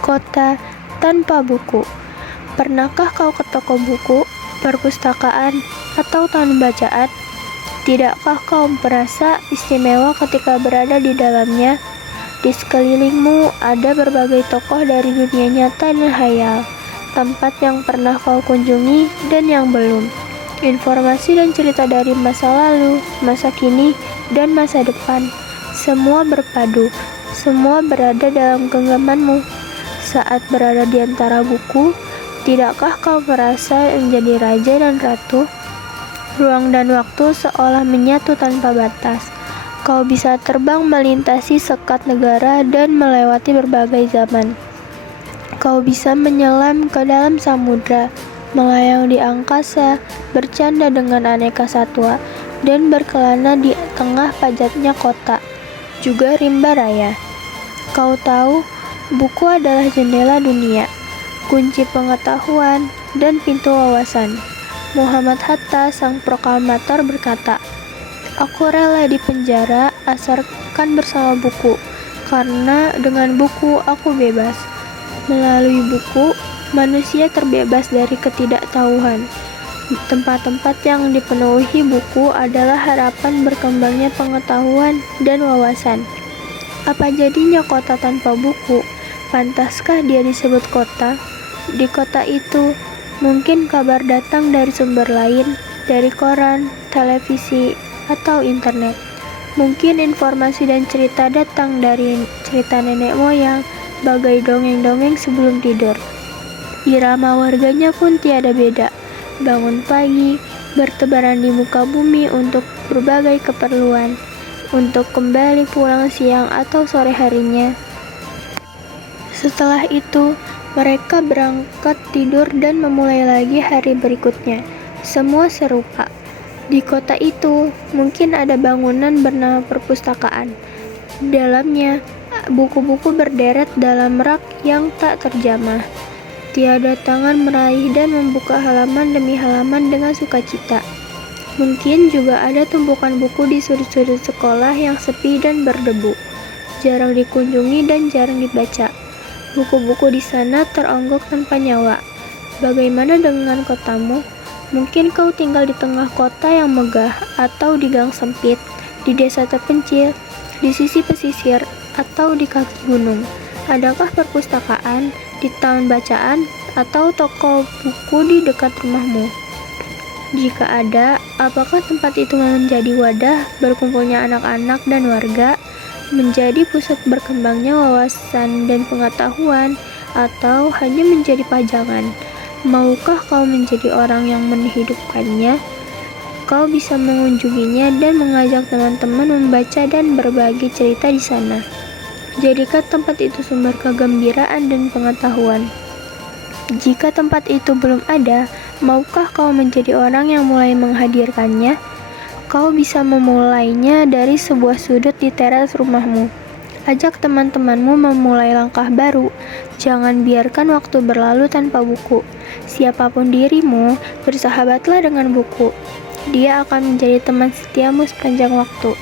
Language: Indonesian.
Kota tanpa buku. Pernahkah kau ke toko buku, perpustakaan, atau taman bacaan? Tidakkah kau merasa istimewa ketika berada di dalamnya? Di sekelilingmu ada berbagai tokoh dari dunia nyata dan khayal, tempat yang pernah kau kunjungi dan yang belum. Informasi dan cerita dari masa lalu, masa kini, dan masa depan. Semua berpadu, semua berada dalam genggamanmu. Saat berada di antara buku, tidakkah kau merasa menjadi raja dan ratu? Ruang dan waktu seolah menyatu tanpa batas. Kau bisa terbang melintasi sekat negara dan melewati berbagai zaman. Kau bisa menyelam ke dalam samudra, melayang di angkasa, bercanda dengan aneka satwa, dan berkelana di tengah padatnya kota, juga rimba raya. Kau tahu, buku adalah jendela dunia, kunci pengetahuan, dan pintu wawasan. Muhammad Hatta, sang proklamator, berkata, "Aku rela di penjara asalkan bersama buku, karena dengan buku aku bebas." Melalui buku, manusia terbebas dari ketidaktahuan. Tempat-tempat yang dipenuhi buku adalah harapan berkembangnya pengetahuan dan wawasan. Apa jadinya kota tanpa buku? Pantaskah dia disebut kota? Di kota itu, mungkin kabar datang dari sumber lain, dari koran, televisi, atau internet. Mungkin informasi dan cerita datang dari cerita nenek moyang, bagai dongeng-dongeng sebelum tidur. Irama warganya pun tiada beda. Bangun pagi, bertebaran di muka bumi untuk berbagai keperluan, untuk kembali pulang siang atau sore harinya. Setelah itu, mereka berangkat tidur dan memulai lagi hari berikutnya. Semua serupa. Di kota itu, mungkin ada bangunan bernama perpustakaan. Dalamnya, buku-buku berderet dalam rak yang tak terjamah. Tiada tangan meraih dan membuka halaman demi halaman dengan sukacita. Mungkin juga ada tumpukan buku di sudut-sudut sekolah yang sepi dan berdebu, jarang dikunjungi dan jarang dibaca. Buku-buku di sana teronggok tanpa nyawa. Bagaimana dengan kotamu? Mungkin kau tinggal di tengah kota yang megah, atau di gang sempit, di desa terpencil, di sisi pesisir, atau di kaki gunung. Adakah perpustakaan, di taman bacaan, atau toko buku di dekat rumahmu? Jika ada, apakah tempat itu menjadi wadah berkumpulnya anak-anak dan warga, menjadi pusat berkembangnya wawasan dan pengetahuan, atau hanya menjadi pajangan? Maukah kau menjadi orang yang menghidupkannya? Kau bisa mengunjunginya dan mengajak teman-teman membaca dan berbagi cerita di sana. Jadikan tempat itu sumber kegembiraan dan pengetahuan. Jika tempat itu belum ada, maukah kau menjadi orang yang mulai menghadirkannya? Kau bisa memulainya dari sebuah sudut di teras rumahmu. Ajak teman-temanmu memulai langkah baru. Jangan biarkan waktu berlalu tanpa buku. Siapapun dirimu, bersahabatlah dengan buku. Dia akan menjadi teman setiamu sepanjang waktu.